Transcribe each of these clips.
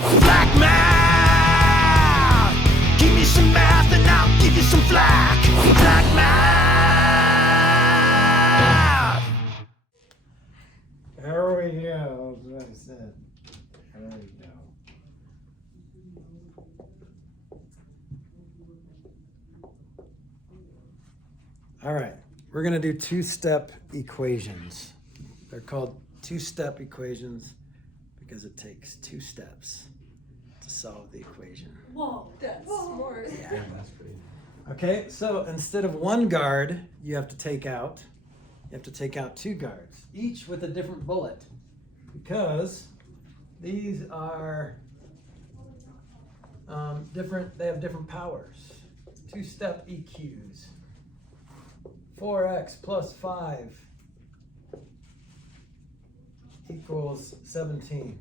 Flack math! Give me some math and I'll give you some flack. Flack math! There we go. That's what I said. There we go. All right, we're going to do two-step equations. They're called two-step equations because it takes 2 steps to solve the equation. Whoa, that's smart. Yeah, that's pretty. Okay, so instead of 1 guard, you have to take out 2 guards, each with a different bullet, because these are different. They have different powers. Two-step EQs. 4x plus 5 equals 17.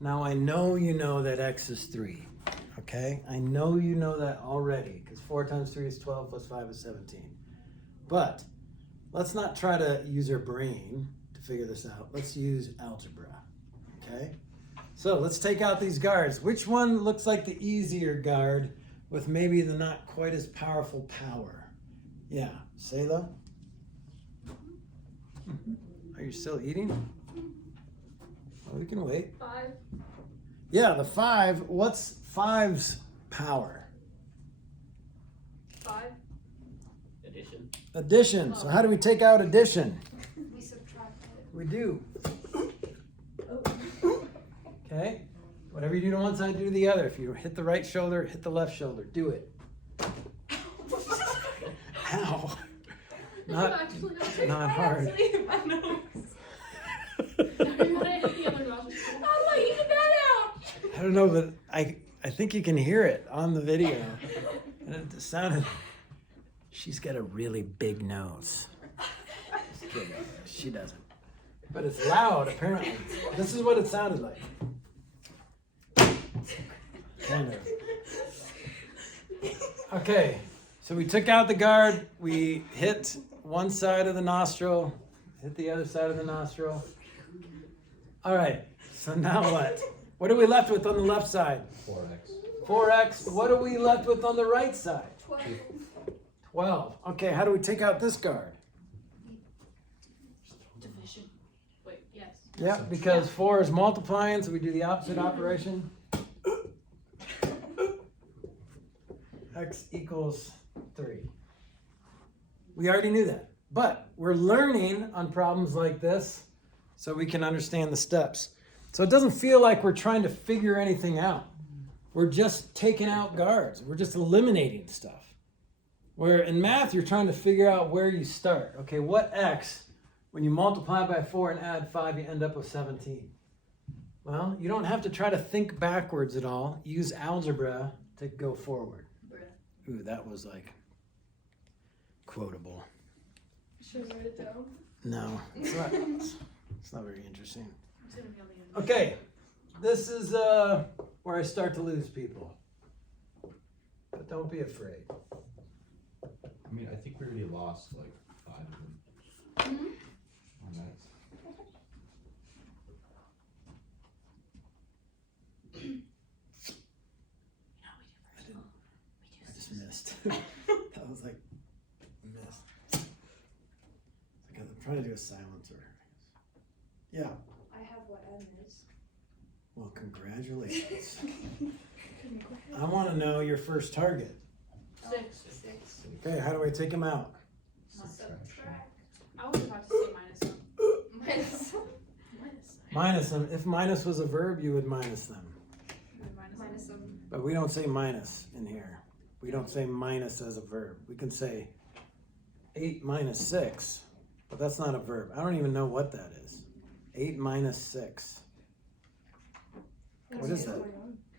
Now I know you know that x is 3. Okay? I know you know that already, because 4 times 3 is 12 plus 5 is 17. But let's not try to use our brain to figure this out. Let's use algebra. Okay? So let's take out these guards. Which one looks like the easier guard with maybe the not quite as powerful power? Yeah, Sayla? Are you still eating? Oh, we can wait. 5. Yeah, the 5. What's 5's power? 5. Addition. Addition. So how do we take out addition? We subtract it. We do. Okay. Whatever you do to one side, do to the other. If you hit the right shoulder, hit the left shoulder. Do it. Ow. Not hard. My nose. I don't know, but I think you can hear it on the video. And it sounded, she's got a really big nose. Just kidding. She doesn't. But it's loud, apparently. This is what it sounded like. Kind of. Okay, so we took out the guard. We hit one side of the nostril, hit the other side of the nostril. All right, so now what? What are we left with on the left side? 4x. 4x. What are we left with on the right side? 12. 12. Okay, how do we take out this guard? Division. Wait, yes. Yeah, because 4 is multiplying, so we do the opposite operation. X equals 3. We already knew that, but we're learning on problems like this so we can understand the steps. So it doesn't feel like we're trying to figure anything out. We're just taking out guards. We're just eliminating stuff. Where in math, you're trying to figure out where you start. Okay, what x, when you multiply by 4 and add 5, you end up with 17. Well, you don't have to try to think backwards at all. Use algebra to go forward. Ooh, that was like quotable. Should I write it down? No, it's not very interesting. Okay, this is where I start to lose people. But don't be afraid. I mean, I think we already lost like 5 of them. Oh, nice. I just missed. That was like missed. Like I'm trying to do a silencer. Yeah. I have what N is. Well, congratulations. I want to know your first target. 6. Okay, how do I take him out? Subtract. I was about to say minus them. Minus them. If minus was a verb, you would minus them. Minus them. But we don't say minus in here. We don't say minus as a verb. We can say 8 minus 6, but that's not a verb. I don't even know what that is. 8 minus 6. What is that?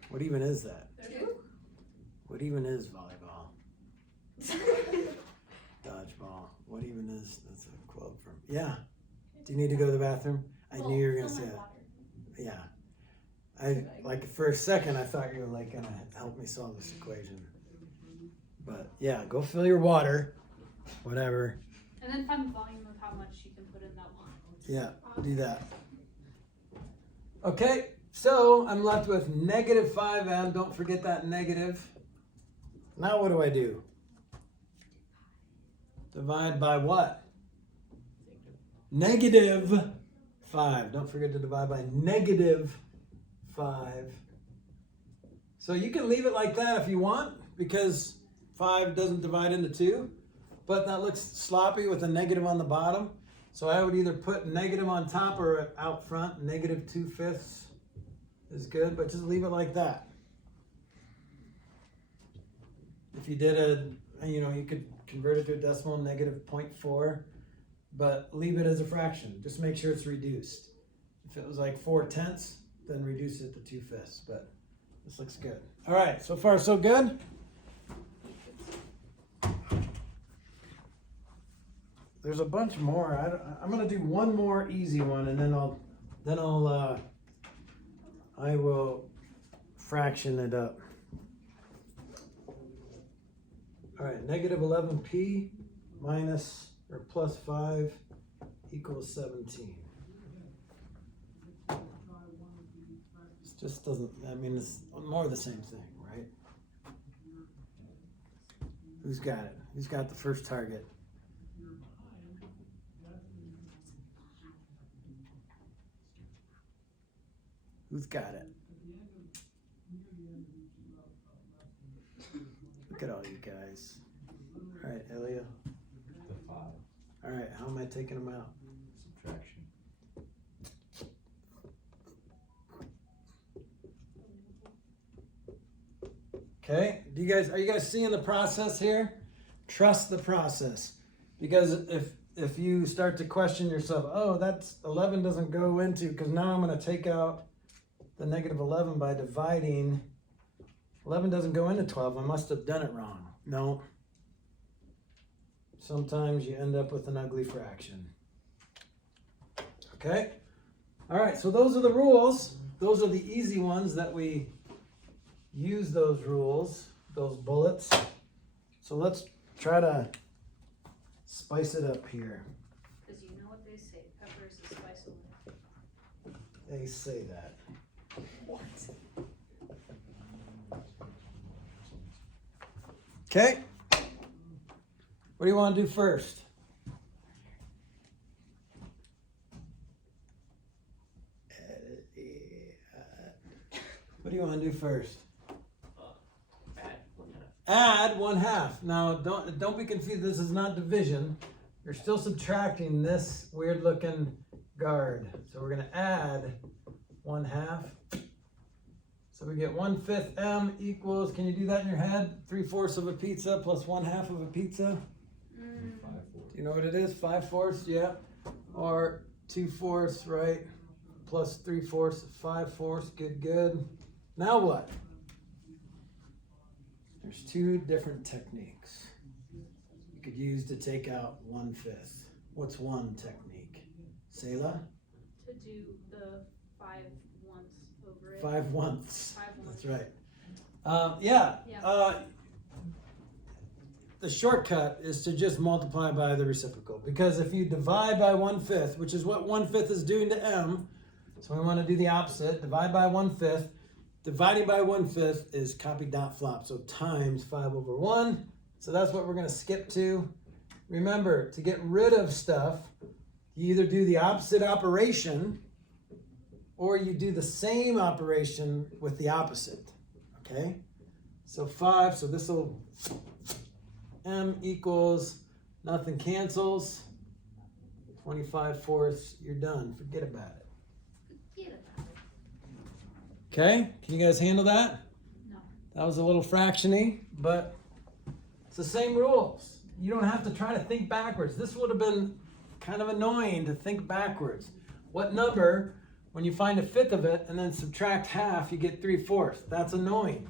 What even is that? 2. What even is volleyball? Dodgeball. What even is, that's a quote from, yeah. Do you need to go to the bathroom? I knew you were going to say that. Yeah. Like for a second, I thought you were like going to help me solve this equation. But yeah, go fill your water, whatever. And then find the volume of how much you can put in that one. Yeah, do that. Okay, So I'm left with negative 5m. Don't forget that negative. Now what do I do? Divide by what? Negative 5. Don't forget to divide by negative 5. So you can leave it like that if you want, because 5 doesn't divide into 2. But that looks sloppy with a negative on the bottom. So I would either put negative on top or out front. Negative 2/5 is good, but just leave it like that. If you did you could convert it to a decimal, negative 0.4, but leave it as a fraction. Just make sure it's reduced. If it was like 4/10, then reduce it to 2/5, but this looks good. All right, so far so good. There's a bunch more. I'm gonna do one more easy one, and then I will fraction it up. All right, negative 11p minus or plus 5 equals 17. It just doesn't, it's more of the same thing, right? Who's got it? Who's got the first target? Who's got it? Look at all you guys. All right, Elia. The 5. All right, how am I taking them out? Subtraction. Okay, are you guys seeing the process here? Trust the process. Because if you start to question yourself, oh, that's 11 doesn't go into, because now I'm going to take out the negative 11 by dividing. 11 doesn't go into 12. I must have done it wrong. No. Sometimes you end up with an ugly fraction. Okay? All right, so those are the rules. Those are the easy ones that we use those rules, those bullets. So let's try to spice it up here. Because you know what they say, pepper is the spice of life. They say that. What? Okay. What do you want to do first? What do you want to do first? Add 1/2. Now, don't be confused. This is not division. You're still subtracting this weird looking guard. So we're going to add 1/2. So we get 1/5 m equals, can you do that in your head? 3/4 of a pizza plus 1/2 of a pizza. And 5/4. Do you know what it is? 5/4, yeah. Or 2/4, right? Plus 3/4, 5/4, good. Now what? There's 2 different techniques you could use to take out 1/5. What's one technique? Selah? To do the 5 once over it. 5 once. 5 once. That's right. Yeah. The shortcut is to just multiply by the reciprocal, because if you divide by 1/5, which is what 1/5 is doing to m, so we want to do the opposite. Divide by 1/5. Dividing by 1/5 is copy dot flop, so times 5/1. So that's what we're going to skip to. Remember, to get rid of stuff, you either do the opposite operation or you do the same operation with the opposite. Okay? So 5, so this will m equals, nothing cancels, 25/4, you're done. Forget about it. Forget about it. Okay? Can you guys handle that? No. That was a little fractiony, but it's the same rules. You don't have to try to think backwards. This would have been kind of annoying to think backwards. What number, when you find 1/5 of it and then subtract half, you get 3/4. That's annoying.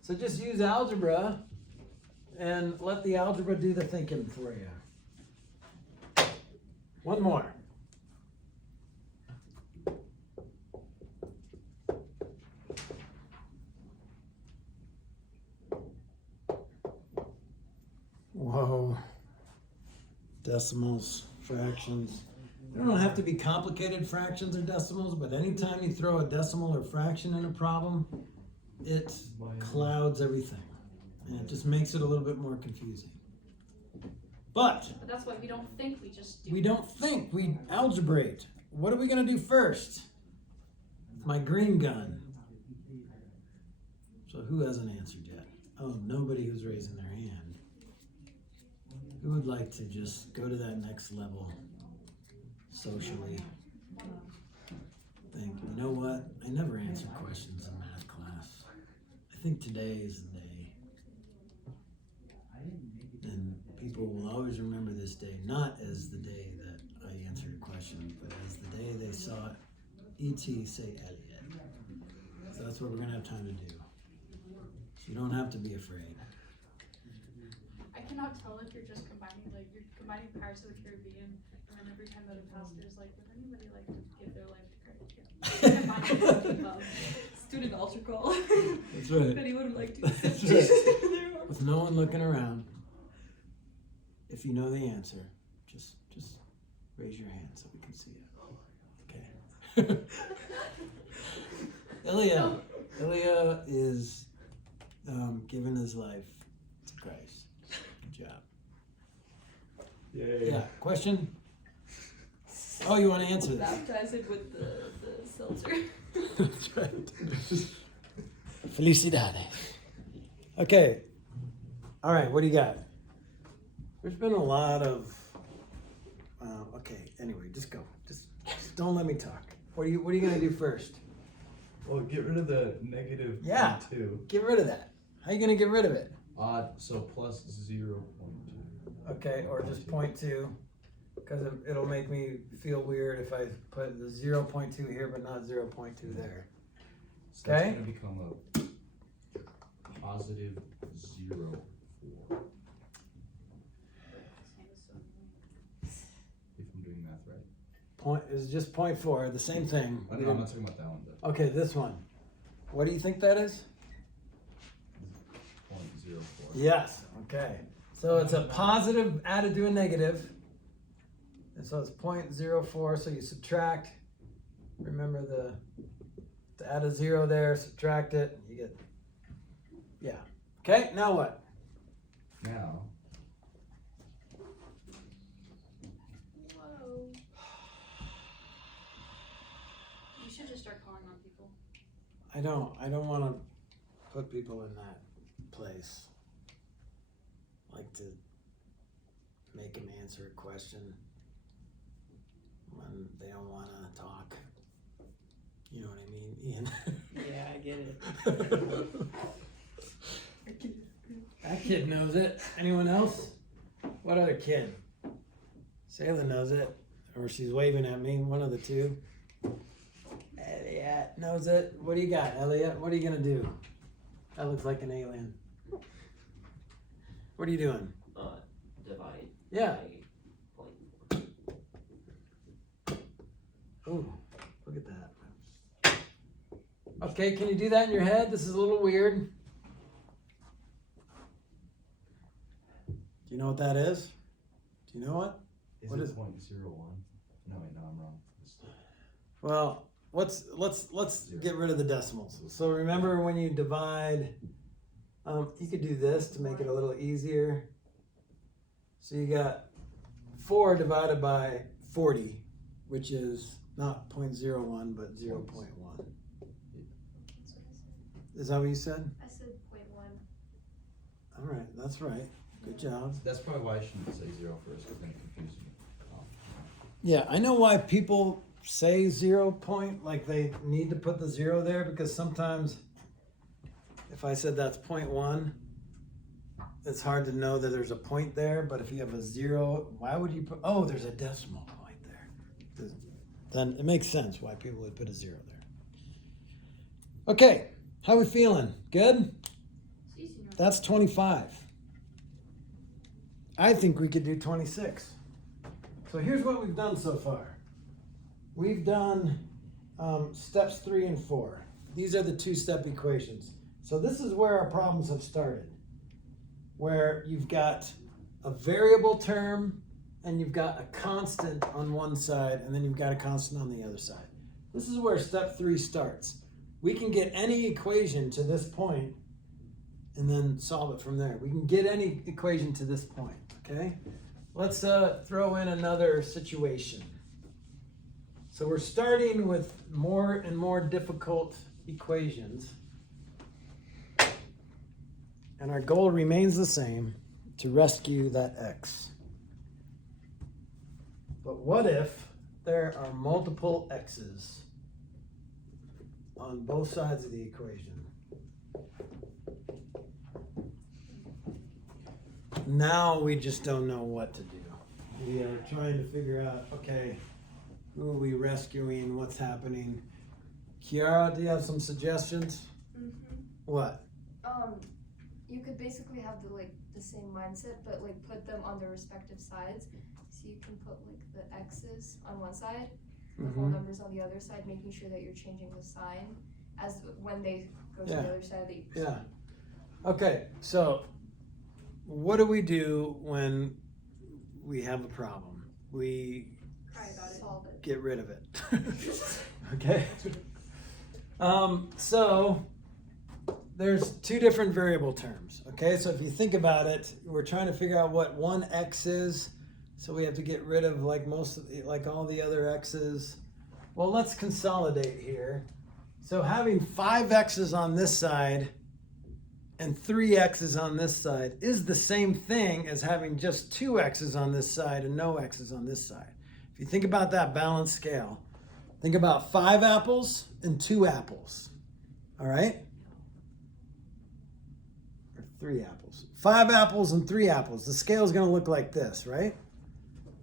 So just use algebra and let the algebra do the thinking for you. One more. Whoa. Decimals, fractions. They don't have to be complicated fractions or decimals, but anytime you throw a decimal or fraction in a problem, it clouds everything. And it just makes it a little bit more confusing. But that's why we don't think, we just do. we don't think, we algebrate. What are we going to do first? My green gun. So who hasn't answered yet? Oh, nobody who's raising their hand. Who would like to just go to that next level socially? Think, you know what? I never answered questions in math class. I think today is the day. And people will always remember this day, not as the day that I answered a question, but as the day they saw E.T. say Elliot. So that's what we're going to have time to do. So you don't have to be afraid. I cannot tell if you're just combining, like, you're combining Pirates of the Caribbean, and then every time that it passes, there's like, would anybody like to give their life to Christ? Student altar call. That's right. If anyone would like to. That's right. With no one looking around. If you know the answer, just raise your hand so we can see it. Okay. Ilya is giving his life to Christ. Good job. Yay. Yeah. Question? Oh, you want to answer this? Baptize it with the seltzer. That's right. Felicidades. Okay. All right. What do you got? There's been a lot of. Okay. Anyway, just go. Just don't let me talk. What are you gonna do first? Well, get rid of the negative Yeah. 2. Get rid of that. How are you gonna get rid of it? So plus 0.2. Okay, or just 0.2, because it'll make me feel weird if I put the 0.2 here but not 0.2 there. So Okay. that's going to become a positive 0.4. If I'm doing math right. Point is just 0.4, the same thing. Oh, no, I'm not talking about that one, but Okay, this one. What do you think that is? 0.04. Yes. Okay. So it's a positive added to a negative. And so it's 0.04. So you subtract. Remember to add a 0 there, subtract it. You get. Yeah. Okay. Now what? Now, Whoa. You should just start calling on people. I don't want to put people in that place. Like to make them answer a question when they don't want to talk. You know what I mean, Ian? Yeah, I get it. That kid knows it. Anyone else? What other kid? Sayla knows it. Or she's waving at me, one of the two. Elliot knows it. What do you got, Elliot? What are you gonna do? That looks like an alien. What are you doing? Divide. Yeah. By 0.4. Ooh, look at that. Okay, can you do that in your head? This is a little weird. Do you know what that is? Do you know what? is What it is- 0.01? No, wait, no, I'm wrong. Well, let's get rid of the decimals. So remember when you divide, you could do this to make it a little easier. So you got 4 divided by 40, which is not 0.01 but 0.1. That's what I said. Is that what you said? I said 0.1. All right, that's right. Good job. That's probably why I shouldn't say 0 first, because then it confuses me. Oh. Yeah, I know why people say 0 point, like they need to put the 0 there, because sometimes if I said that's 0.1, it's hard to know that there's a point there, but if you have a 0, why would you put, oh, there's a decimal point there. Then it makes sense why people would put a 0 there. Okay, how we feeling? Good? See, senor. That's 25. I think we could do 26. So here's what we've done so far. We've done steps 3 and 4. These are the 2-step equations. So this is where our problems have started, where you've got a variable term and you've got a constant on one side, and then you've got a constant on the other side. This is where step 3 starts. We can get any equation to this point and then solve it from there. We can get any equation to this point, okay? Let's throw in another situation. So we're starting with more and more difficult equations. And our goal remains the same, to rescue that x. But what if there are multiple x's on both sides of the equation? Now we just don't know what to do. We are trying to figure out, okay, who are we rescuing? What's happening? Kiara, do you have some suggestions? What? You could basically have the same mindset, but put them on their respective sides. So you can put the x's on one side, the whole numbers on the other side, making sure that you're changing the sign as when they go to the other side of the equation. Yeah. Okay, so what do we do when we have a problem? We Cry about it. Solve it. get rid of it. Okay. So there's 2 different variable terms. Okay, so if you think about it, we're trying to figure out what one x is. So we have to get rid of all the other x's. Well, let's consolidate here. So having 5 x's on this side and 3 x's on this side is the same thing as having just 2 x's on this side and no x's on this side. If you think about that balanced scale, think about 5 apples and 2 apples. All right? Or 3 apples. 5 apples and 3 apples. The scale is going to look like this, right?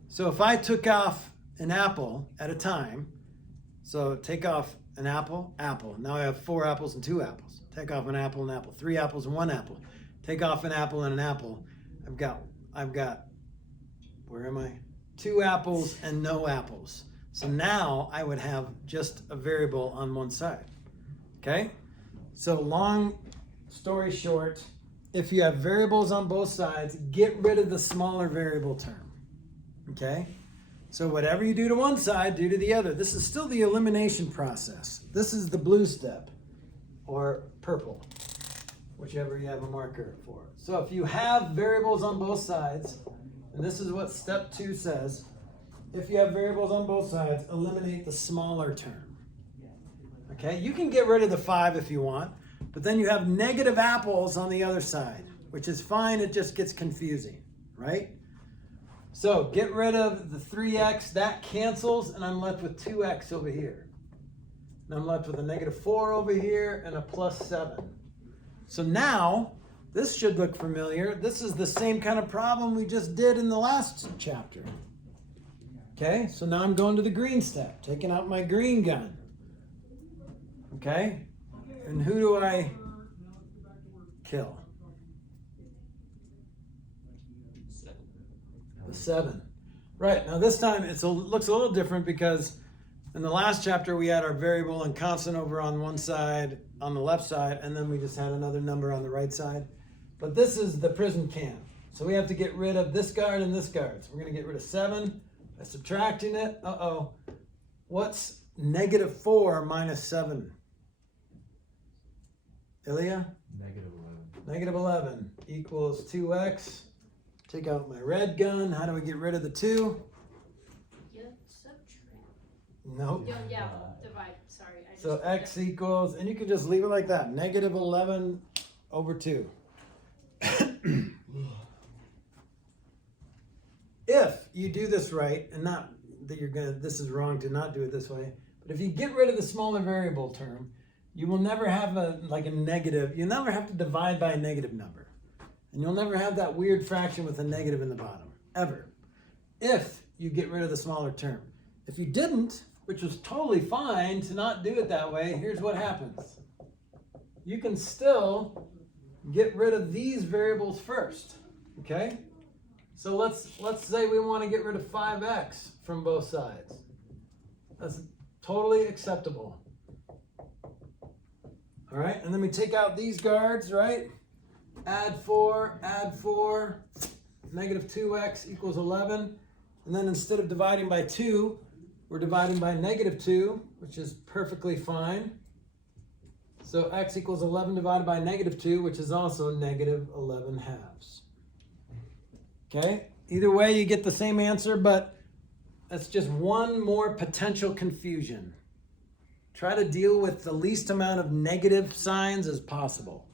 So if I took off an apple at a time, so take off an apple, apple. Now I have 4 apples and 2 apples. Take off an apple, 3 apples and 1 apple. Take off an apple and an apple. I've got, where am I? 2 apples and no apples. So now I would have just a variable on one side. Okay? So long story short, if you have variables on both sides, get rid of the smaller variable term. Okay? So whatever you do to one side, do to the other. This is still the elimination process. This is the blue step, or purple, whichever you have a marker for. So if you have variables on both sides, and this is what step 2 says, if you have variables on both sides, eliminate the smaller term. Okay? You can get rid of the 5 if you want, but then you have negative apples on the other side, which is fine, it just gets confusing, right? So get rid of the 3x, that cancels, and I'm left with 2x over here. And I'm left with a -4 over here and a +7. So now, this should look familiar. This is the same kind of problem we just did in the last chapter. Okay, so now I'm going to the green step, taking out my green gun. Okay, and who do I kill? The 7. Right, now this time it looks a little different because in the last chapter we had our variable and constant over on one side, on the left side, and then we just had another number on the right side. But this is the prison camp. So we have to get rid of this guard and this guard. So we're going to get rid of 7 by subtracting it. What's -4 minus 7? Ilya? -11. -11 equals 2x. Take out my red gun. How do we get rid of the 2? Subtract. Nope. Yeah, divide. Sorry. So x equals, and you can just leave it like that, -11 over 2. If you do this right, and not that this is wrong to not do it this way, but if you get rid of the smaller variable term, you will never have a negative, you'll never have to divide by a negative number. And you'll never have that weird fraction with a negative in the bottom, ever. If you get rid of the smaller term. If you didn't, which was totally fine to not do it that way, here's what happens. You can still get rid of these variables first, okay? So let's say we want to get rid of 5x from both sides. That's totally acceptable. All right, and then we take out these guards, right? Add 4, -2x equals 11. And then instead of dividing by 2, we're dividing by -2, which is perfectly fine. So x equals 11 divided by -2, which is also -11/2. Okay? Either way, you get the same answer, but that's just one more potential confusion. Try to deal with the least amount of negative signs as possible.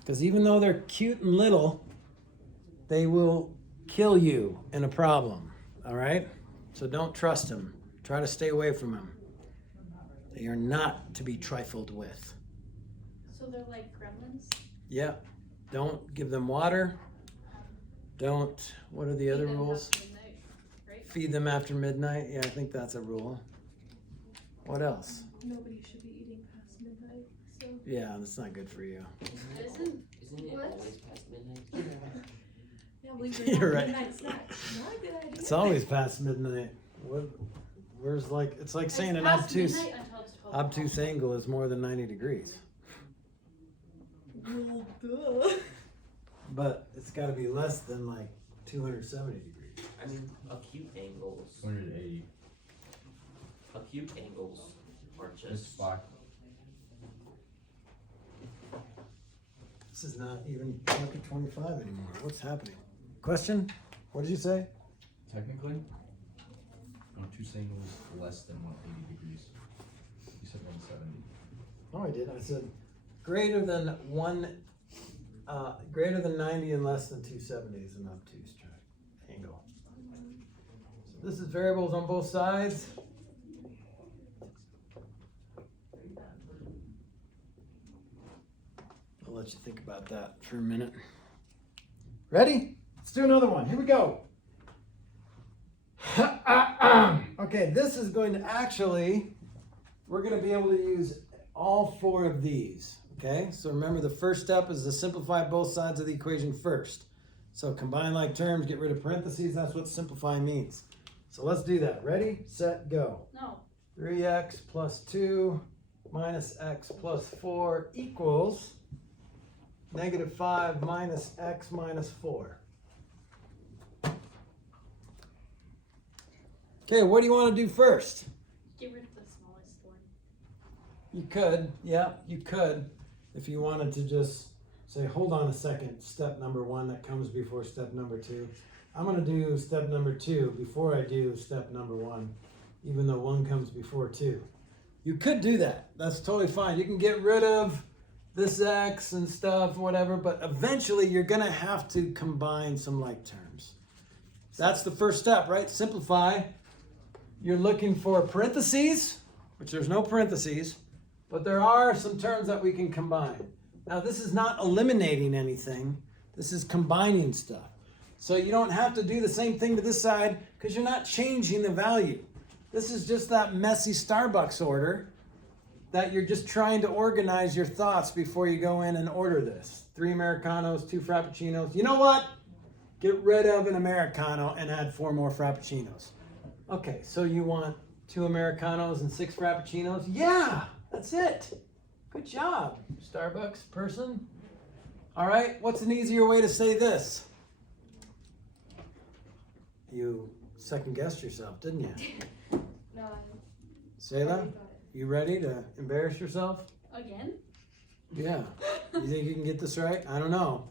Because even though they're cute and little, they will kill you in a problem. All right? So don't trust them. Try to stay away from them. They are not to be trifled with. So they're like gremlins? Yeah. Don't give them water. Don't, what are the other Feed them rules? past midnight, right? Feed them after midnight. Yeah, I think that's a rule. What else? Nobody should be eating past midnight, so. Yeah, that's not good for you. Isn't Isn't it What? always past midnight? Yeah, believe it or You're not, right. midnight snack. Not a good idea. It's always past midnight. What? Where's like? It's like saying it's an past obtuse midnight until it's 12 obtuse angle is more than 90 degrees. Well, duh. But it's got to be less than like 270 degrees. I mean, acute angles. 280. Acute angles are It's just. Flack. This is not even pocket 25 anymore. What's happening? Question? What did you say? Technically, obtuse angles less than 180 degrees. You said 170. Oh, I did. I said greater than greater than 90 and less than 270 is an obtuse angle. So this is variables on both sides. I'll let you think about that for a minute. Ready? Let's do another one. Here we go. Okay, this is going to actually, we're going to be able to use all 4 of these. Okay, so remember the first step is to simplify both sides of the equation first. So combine like terms, get rid of parentheses. That's what simplify means. So let's do that. Ready, set, go. No. 3x plus 2 minus x plus 4 equals -5 minus x minus 4. Okay, what do you want to do first? Get rid of the smallest one. You could, yeah, you could. If you wanted to just say, hold on a second, step number 1 that comes before step number 2. I'm going to do step number 2 before I do step number 1, even though 1 comes before 2. You could do that. That's totally fine. You can get rid of this x and stuff, whatever, but eventually you're going to have to combine some like terms. That's the first step, right? Simplify. You're looking for parentheses, which there's no parentheses, but there are some terms that we can combine. Now, this is not eliminating anything. This is combining stuff. So you don't have to do the same thing to this side because you're not changing the value. This is just that messy Starbucks order that you're just trying to organize your thoughts before you go in and order this. 3 Americanos, 2 Frappuccinos. You know what? Get rid of an Americano and add 4 more Frappuccinos. Okay, so you want 2 Americanos and 6 Frappuccinos? Yeah, that's it. Good job, Starbucks person. All right, what's an easier way to say this? You second-guessed yourself, didn't you? No, I Sayla, got it. you ready to embarrass yourself? Again? Yeah. You think you can get this right? I don't know.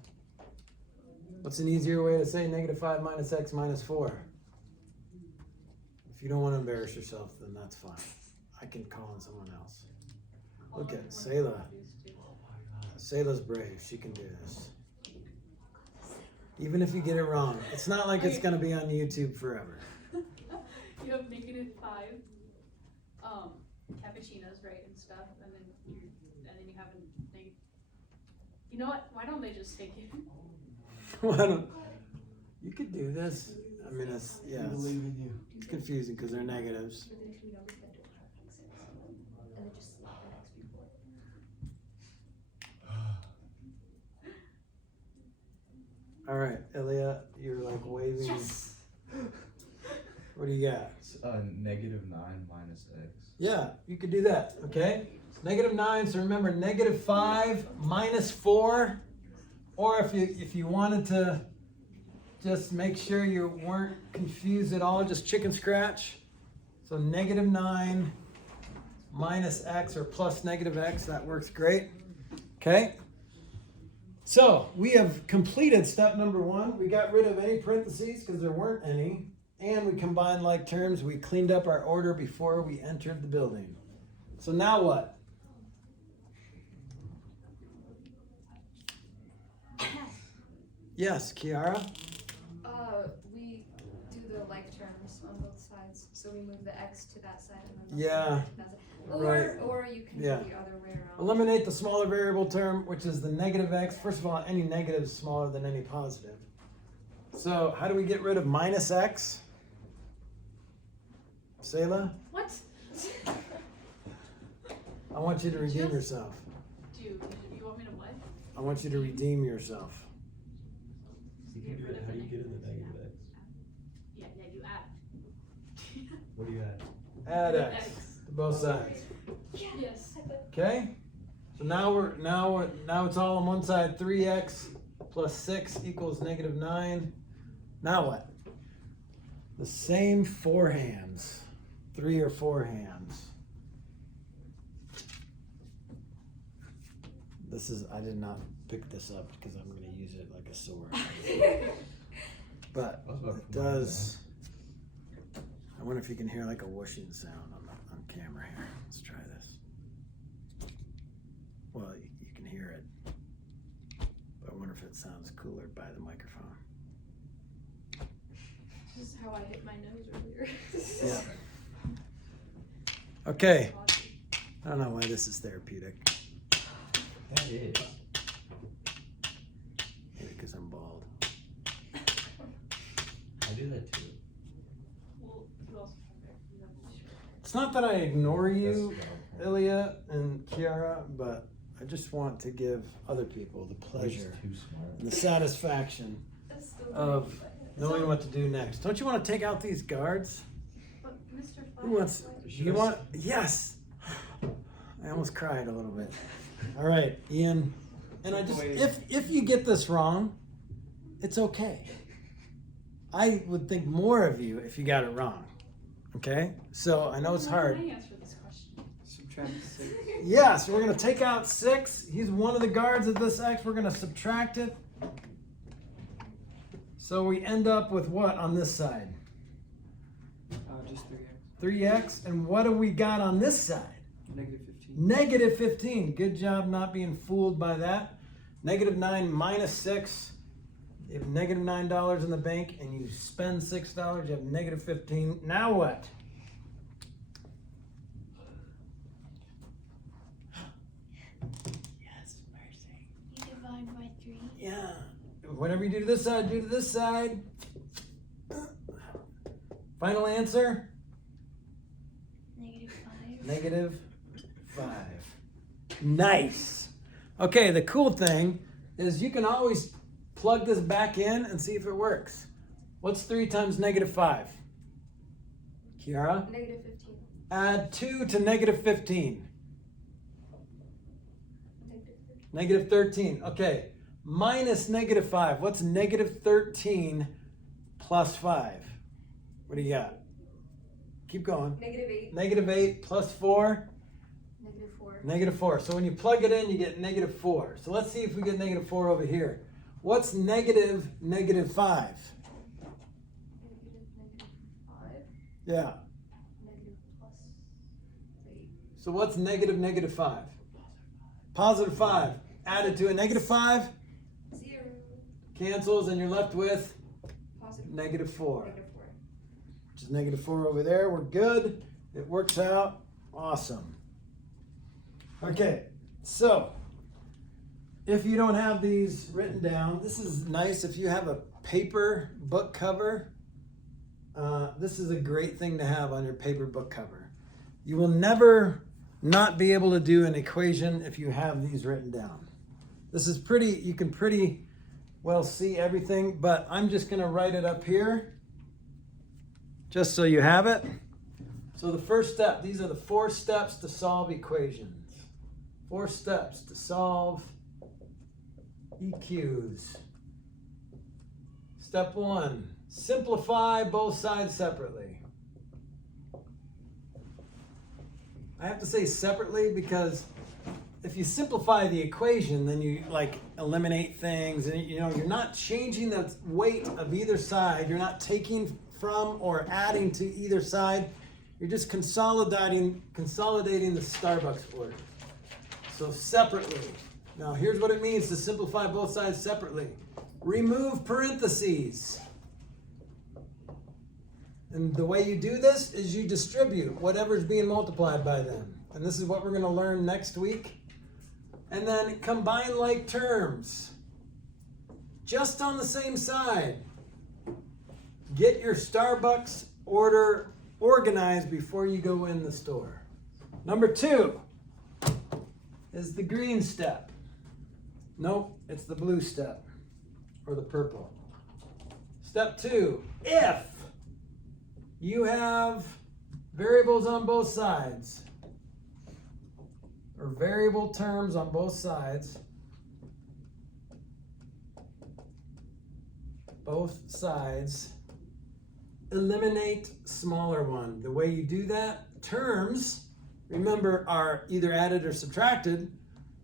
What's an easier way to say -5 minus x minus 4? If you don't want to embarrass yourself, then that's fine. I can call on someone else. Look at Sayla. Sayla's brave. She can do this. Even if you get it wrong. It's not like it's going to be on YouTube forever. You have -5 cappuccinos, right, and stuff, and then you have a negative. You know what? Why don't they just take it? Why don't you could do this? I mean, it's it's confusing because they're negatives. But then if you numbers that don't have x's, and then just slap an x before. All right, Ilya, you're like waving. Yes. What do you got? It's -9 minus x. Yeah, you could do that, okay? It's -9, so remember -5 minus 4. Or if you wanted to just make sure you weren't confused at all, just chicken scratch. So -9 minus x or plus -x, that works great. Okay? So we have completed step number 1. We got rid of any parentheses because there weren't any. And we combined like terms. We cleaned up our order before we entered the building. So now what? Yes, Kiara? We do the like terms on both sides. So we move the x to that side and then the Yeah. y to that side. Right. Or you can Yeah. do the other way around. Eliminate the smaller variable term, which is the -x. First of all, any negative is smaller than any positive. So how do we get rid of minus x? Selah, What? I want you to redeem yourself. Dude, you want me to what? I want you to redeem yourself. So you can do it, how do you get in the negative x? Yeah, you add. What do you add? Add x to both sides. Yes. Okay? So now it's all on one side. 3x plus 6 equals -9. Now what? The same 4 hands. 3 or 4 hands. I did not pick this up because I'm going to use it like a sword. But I was about to it does. I wonder if you can hear like a whooshing sound on camera here. Let's try this. Well, you can hear it. But I wonder if it sounds cooler by the microphone. This is how I hit my nose earlier. Yeah. Okay. I don't know why this is therapeutic. That is. Maybe because I'm bald. I do that too. Well, you also have It's not that I ignore you, That's valid. Ilya and Kiara, but I just want to give other people the You're just pleasure too smart. and the satisfaction That's still of very funny. knowing what to do next. Don't you want to take out these guards? But Mr. Flack, Who wants? like, You want? Yes. I almost cried a little bit. All right, Ian. And I just, if you get this wrong, it's okay. I would think more of you if you got it wrong. Okay? So I know it's How hard. can I answer this question? Subtract 6. Yes, we're gonna take out 6. He's one of the guards of this X. We're gonna subtract it. So we end up with what on this side? Just 3x. 3x. And what do we got on this side? -15. -15. Good job not being fooled by that. -9 minus 6. You have -$9 in the bank and you spend $6, you have -15. Now what? Yes, mercy. You divide by 3. Yeah. Whatever you do to this side, do to this side. Final answer? -5. -5. Nice. Okay, the cool thing is you can always plug this back in and see if it works. What's 3 times -5? Kiara? -15. Add 2 to -15. -13. Okay. Minus -5. What's -13 plus 5? What do you got? Keep going. -8. -8 plus 4? -4. -4. So when you plug it in, you get -4. So let's see if we get -4 over here. What's -5? -5. Yeah. +8. So what's -5? +5. Added to a -5, 0. cancels, and you're left with Positive. -4. -4. Which is -4 over there. We're good. It works out. Awesome. Okay, so if you don't have these written down, this is nice. If you have a paper book cover, this is a great thing to have on your paper book cover. You will never not be able to do an equation if you have these written down. This is pretty, you can pretty well see everything, but I'm just going to write it up here just so you have it. So the first step, these are the 4 steps to solve equations. 4 steps to solve EQs. Step 1, simplify both sides separately. I have to say separately because if you simplify the equation, then you like eliminate things, and you know you're not changing the weight of either side. You're not taking from or adding to either side. You're just consolidating the Starbucks order. So separately. Now here's what it means to simplify both sides separately. Remove parentheses. And the way you do this is you distribute whatever's being multiplied by them. And this is what we're going to learn next week. And then combine like terms. Just on the same side. Get your Starbucks order organized before you go in the store. Number 2 is the green step. Nope, it's the blue step or the purple. Step 2, if you have variables on both sides or variable terms on both sides, eliminate smaller one. The way you do that, terms, remember, are either added or subtracted.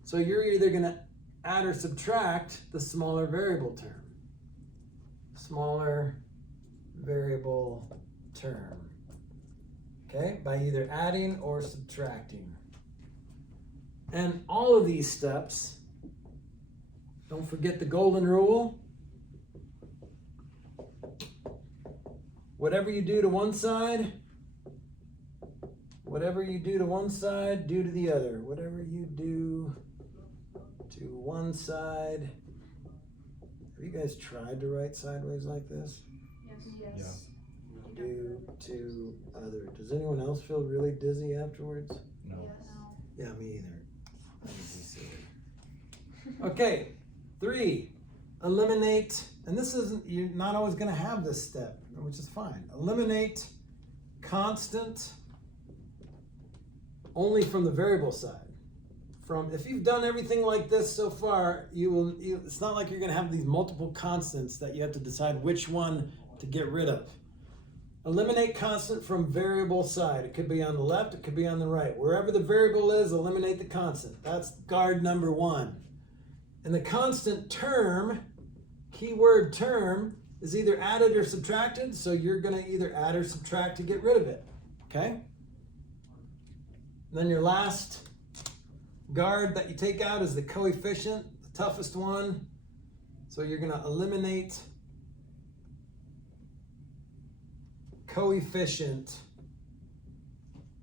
So you're either going to add or subtract the smaller variable term. Smaller variable term. Okay, by either adding or subtracting. And all of these steps, don't forget the golden rule. Whatever you do to one side, do to the other. Whatever you do to one side. Have you guys tried to write sideways like this? Yes. Do to other. Does anyone else feel really dizzy afterwards? No. Yes. Yeah, me either. I would be silly. Okay, 3, eliminate, and this isn't, you're not always going to have this step, which is fine. Eliminate constant only from the variable side. If you've done everything like this so far, it's not like you're going to have these multiple constants that you have to decide which one to get rid of. Eliminate constant from variable side. It could be on the left, it could be on the right. Wherever the variable is, eliminate the constant. That's guard number 1. And the constant term, keyword term, is either added or subtracted, so you're going to either add or subtract to get rid of it. Okay? And then your last guard that you take out is the coefficient, the toughest one. So you're going to eliminate coefficient,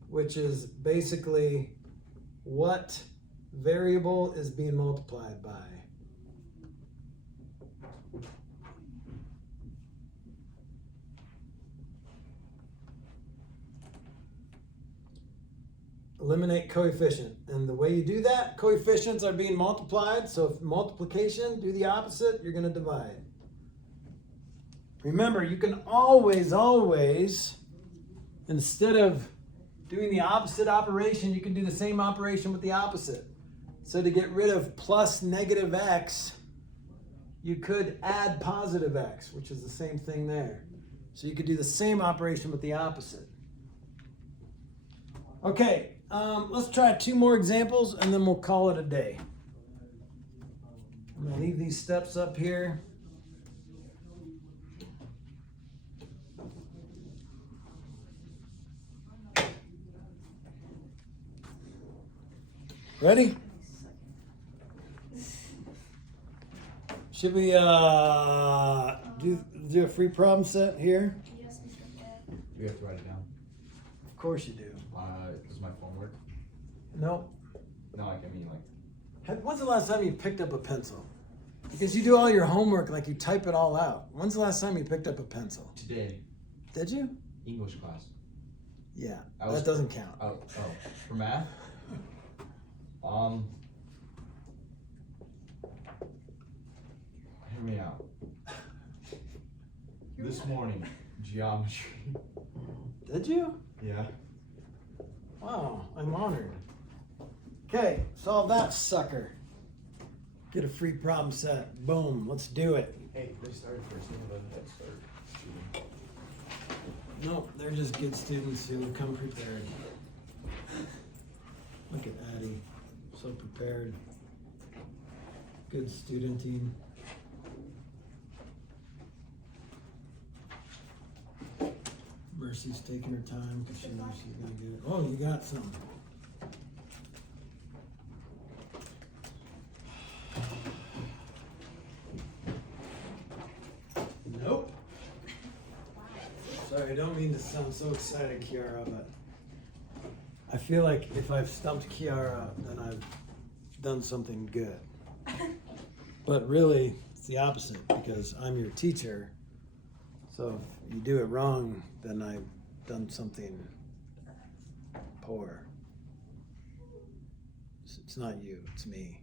which is basically what variable is being multiplied by. Eliminate coefficient. And the way you do that, coefficients are being multiplied. So if multiplication, do the opposite, you're going to divide. Remember, you can always, instead of doing the opposite operation, you can do the same operation with the opposite. So to get rid of plus negative x, you could add positive x, which is the same thing there. So you could do the same operation with the opposite. Okay, let's try 2 more examples and then we'll call it a day. I'm going to leave these steps up here. Ready? Should we do a free problem set here? Yes, Mr. Dad. Do we have to write it down? Of course you do. Does my phone work? No. No, I mean like. When's the last time you picked up a pencil? Because you do all your homework like you type it all out. When's the last time you picked up a pencil? Today. Did you? English class. Yeah, I was- that doesn't count. Oh, for math? Hear me out. This morning, geometry. Did you? Yeah. Wow, I'm honored. Okay, solve that sucker. Get a free problem set. Boom. Let's do it. Hey, they started first. They have a head start. Shooting. Nope, they're just good students who come prepared. Look at Addie, so prepared. Good studenting. Mercy's taking her time because she knows she's gonna get it. Oh, you got some. Nope. Sorry, I don't mean to sound so excited, Kiara, but I feel like if I've stumped Kiara, then I've done something good. But really, it's the opposite because I'm your teacher. So if you do it wrong, then I've done something poor. It's not you, it's me.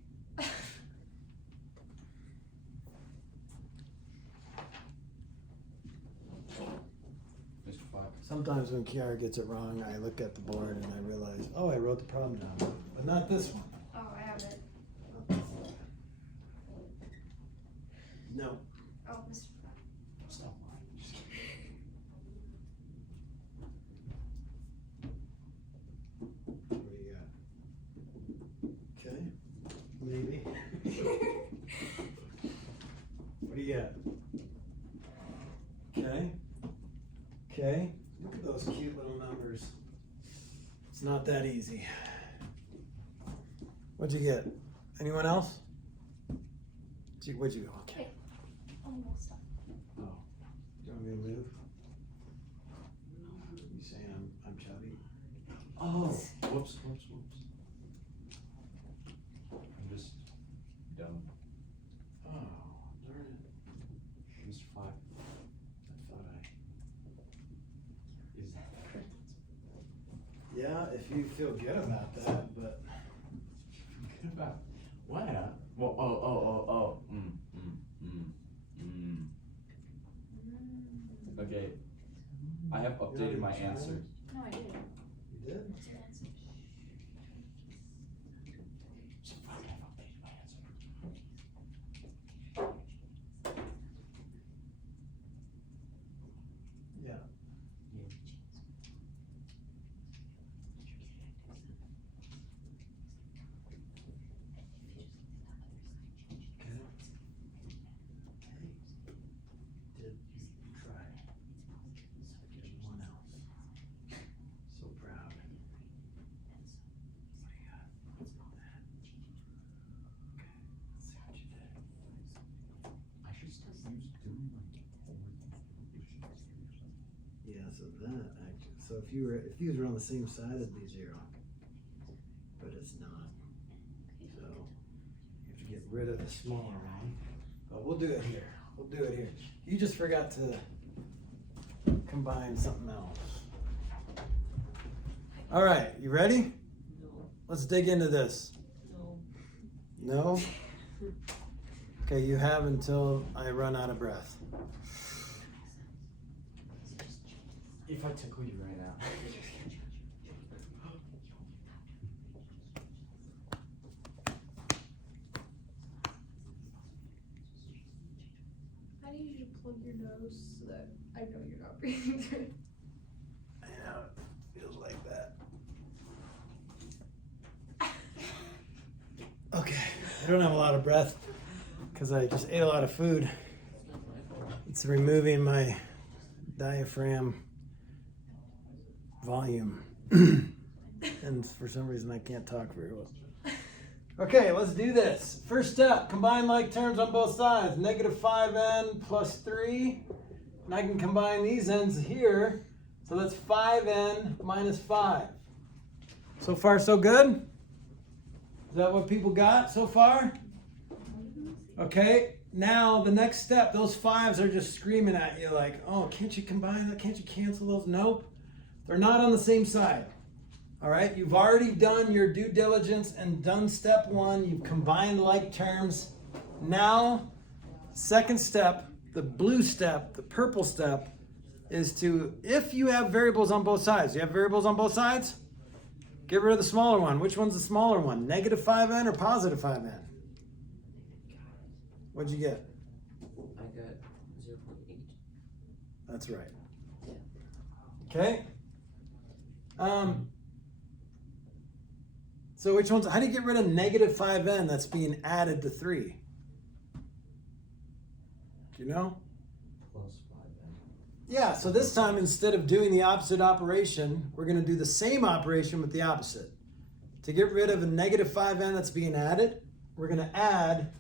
Mr. Flack. Sometimes when Kiara gets it wrong, I look at the board and I realize, oh, I wrote the problem down, but not this one. Oh, I have it. Not this one. No. Oh, Mr. Stop lying. Just kidding. What do you got? Okay. Maybe. What do you got? Okay. Okay. Look at those cute little numbers. It's not that easy. What'd you get? Anyone else? What'd you go? Okay. Almost done. Oh. Do you want me to move? You saying I'm chubby? Oh, whoops. I'm just dumb. Oh, darn it. Mr. Flack. I thought Is that correct? Yeah, if you feel good about that, but Good about what? Well, oh. Okay, I have updated my answer. No, I didn't. you did? What's your answer? Mr. Flack, I have updated my answer. Yeah. Okay. Did you try? Everyone else. So proud. What do you got? Okay, let's see what you did. I should start doing Yeah, so that actually, so if these were on the same side, it'd be 0. But it's not. So you have to get rid of the smaller one. But we'll do it here. We'll do it here. You just forgot to combine something else. All right, you ready? No. Let's dig into this. No. No? Okay, you have until I run out of breath. If I tickle you right now. I need you to plug your nose so that I know you're not breathing through. I know, it feels like that. Okay, I don't have a lot of breath because I just ate a lot of food. It's removing my diaphragm volume. And for some reason I can't talk very well. Okay, let's do this. First step, combine like terms on both sides. -5n plus 3. And I can combine these ends here. So that's 5n minus 5. So far, so good? Is that what people got so far? Okay, now the next step, those 5s are just screaming at you like, oh, can't you combine that? Can't you cancel those? Nope. They're not on the same side. All right, you've already done your due diligence and done step 1. You've combined like terms. Now, second step, the blue step, the purple step, is to, if you have variables on both sides, you have variables on both sides? Get rid of the smaller one. Which one's the smaller one? -5n or +5n? What'd you get? I got 0.8. That's right. Okay. So which one's, how do you get rid of negative 5n that's being added to 3? Do you know? Plus 5n. Yeah, so this time instead of doing the opposite operation, we're going to do the same operation with the opposite. To get rid of a negative 5n that's being added, we're going to add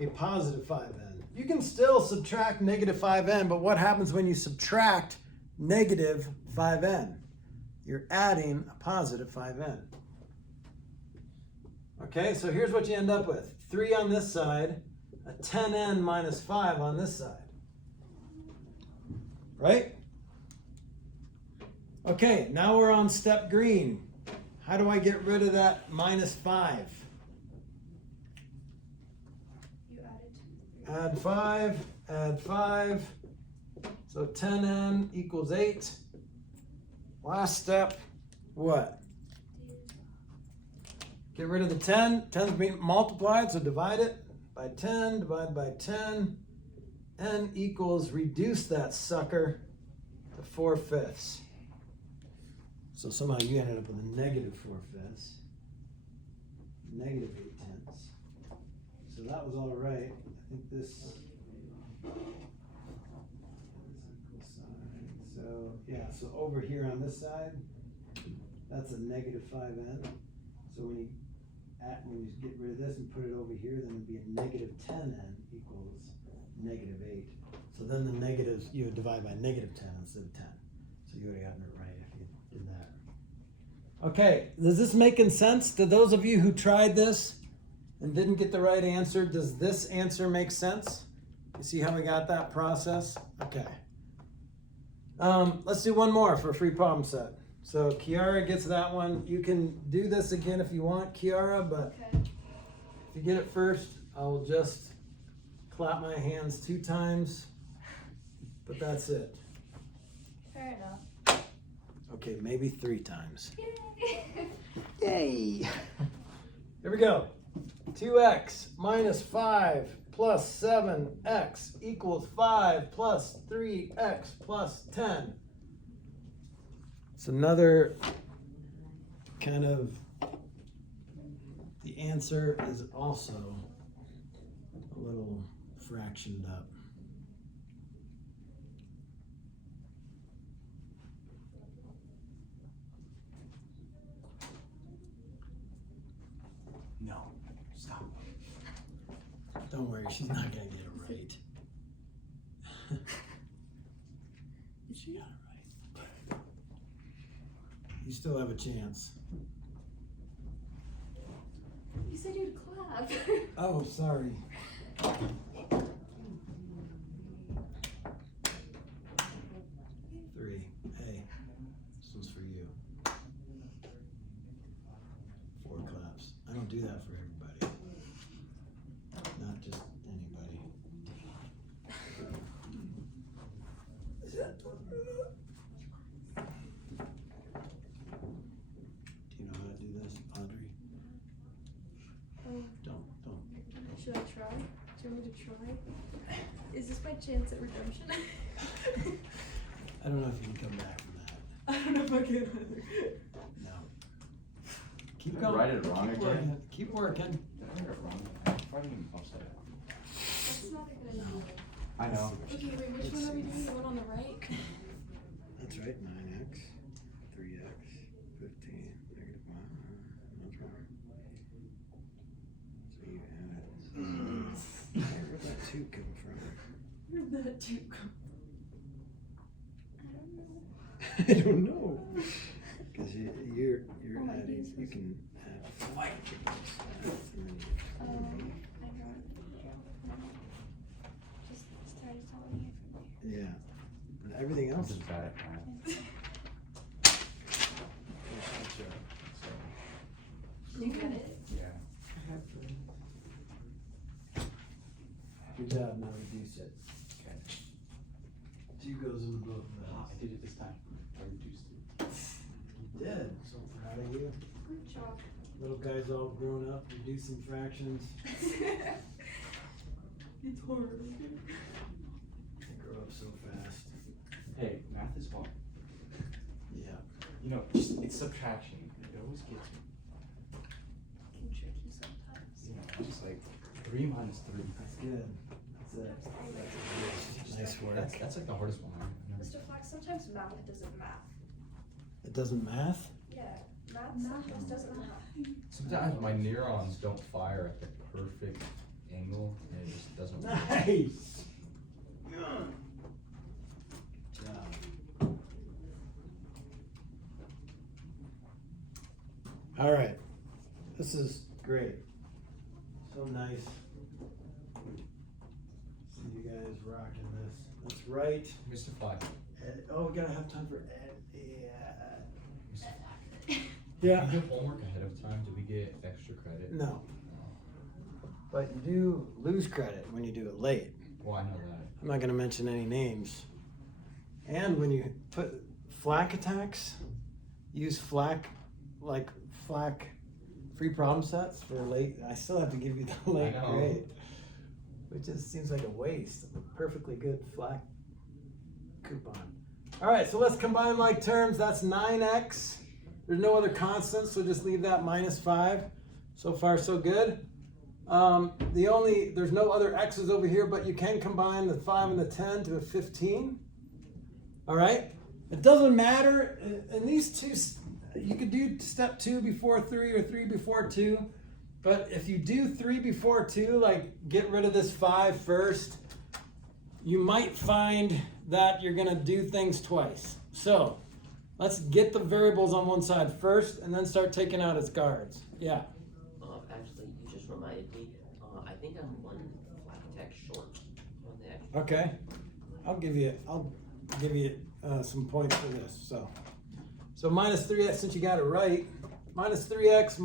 a positive 5n. You can still subtract negative 5n, but what happens when you subtract negative 5n? You're adding a positive 5n. Okay, so here's what you end up with. 3 on this side, a 10n minus 5 on this side. Right? Okay, now we're on step green. How do I get rid of that minus 5? You Add 5, add 5. So 10n equals 8. Last step, what? Get rid of the 10. 10's being multiplied, so divide it by 10, divide by 10. N equals, reduce that sucker to 4/5. So somehow you ended up with a negative 4/5. Negative 8/10. So that was all right. I think this equal sign. So yeah, so over here on this side, that's a negative 5n. So when you get rid of this and put it over here, then it'd be a negative 10n equals negative 8. So then the negatives, you would divide by negative 10 instead of 10. So you would have gotten it right if you did that. Okay, is this making sense to those of you who tried this and didn't get the right answer? Does this answer make sense? You see how we got that process? Okay. Let's do one more for a free problem set. So Kiara gets that one. You can do this again if you want, Kiara, but Okay. if you get it first, I'll just clap my hands 2 times, but that's it. Fair enough. Okay, maybe 3 times. Yay! Yay! Here we go. 2x minus 5 plus 7x equals 5 plus 3x plus 10. It's another kind of, the answer is also a little fractioned up. No, stop. Don't worry, she's not gonna get it right. She got it right. You still have a chance. You said you'd clap. Oh, sorry. 3. Hey, this one's for you. 4 claps. I don't do that for everybody. Not just anybody. Do you know how to do this, Audrey? Don't. Should I try? Do you want me to try? Is this my chance at redemption? I don't know if you can come back from that. I don't know if I can either. No. Keep Did I going. write it wrong Keep again? working. Keep working. Did I write it wrong? I probably didn't post it. That's not a good idea. I know. Okay, wait, which one are we doing? The one on the right? That's right. 9x, 3x, 15, negative 1. That's right. So you add. Where'd that 2 come from? Where'd that 2 come? I don't know. Because you're Oh, my adding. goodness. You can add 5. I know. Just started telling you Yeah. And everything I'm else. just bad at math. You get it? Yeah. Good job. Now reduce it. Okay. 2 goes in both of I those. did it this time. I reduced it. You did. So proud of you. Good job. Little guy's all grown up, reducing fractions. You grow up so fast. Hey, math is fun. Yeah. You know, just it's subtraction. It always gets me. Can trick you sometimes. You know, I'm just like 3 minus 3. That's good. That's it. Nice work. That's like the hardest one. I've never. Mr. Flack, sometimes math doesn't math. It doesn't math? Yeah, math sometimes doesn't math. Sometimes my neurons don't fire at the perfect angle, and it just doesn't work. Nice. Good job. All right. This is great. So nice. See you guys rocking this. That's right. Mr. Flack. Ed, oh, we gotta have time for Ed. Yeah. Mr. Flack. Yeah. If you do homework ahead of time, do we get extra credit? No. But you do lose credit when you do it late. Well, I know that. I'm not gonna mention any names. And when you put Flack attacks, use Flack, like Flack free problem sets for late. I still have to give you the late know. grade, which just seems like a waste of a perfectly good Flack coupon. All right, so let's combine like terms. That's 9x. There's no other constants, so just leave that -5. So far, so good. There's no other x's over here, but you can combine the 5 and the 10 to a 15. All right? It doesn't matter. In these two, you could do step 2 before 3 or 3 before 2. But if you do 3 before 2, like get rid of this 5 first, you might find that you're gonna do things twice. So let's get the variables on one side first and then start taking out its guards. Yeah. Actually, you just reminded me. I think I'm one flat text short on the extra. Okay. I'll give you some points for this. So minus 3x, since you got it right, minus 3x,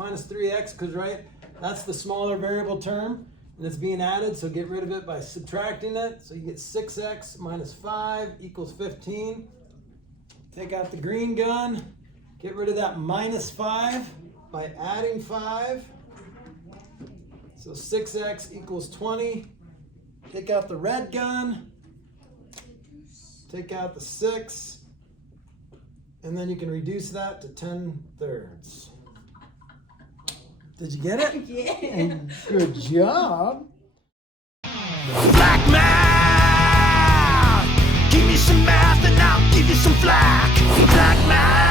because right, that's the smaller variable term, and it's being added, so get rid of it by subtracting it. So you get 6x minus 5 equals 15. Take out the green gun, get rid of that -5 by adding 5. So 6x equals 20. Take out the red gun, take out the 6, and then you can reduce that to 10/3. Did you get it? Yeah. Good job. Flack math. Give me some math and I'll give you some flack. Flack math.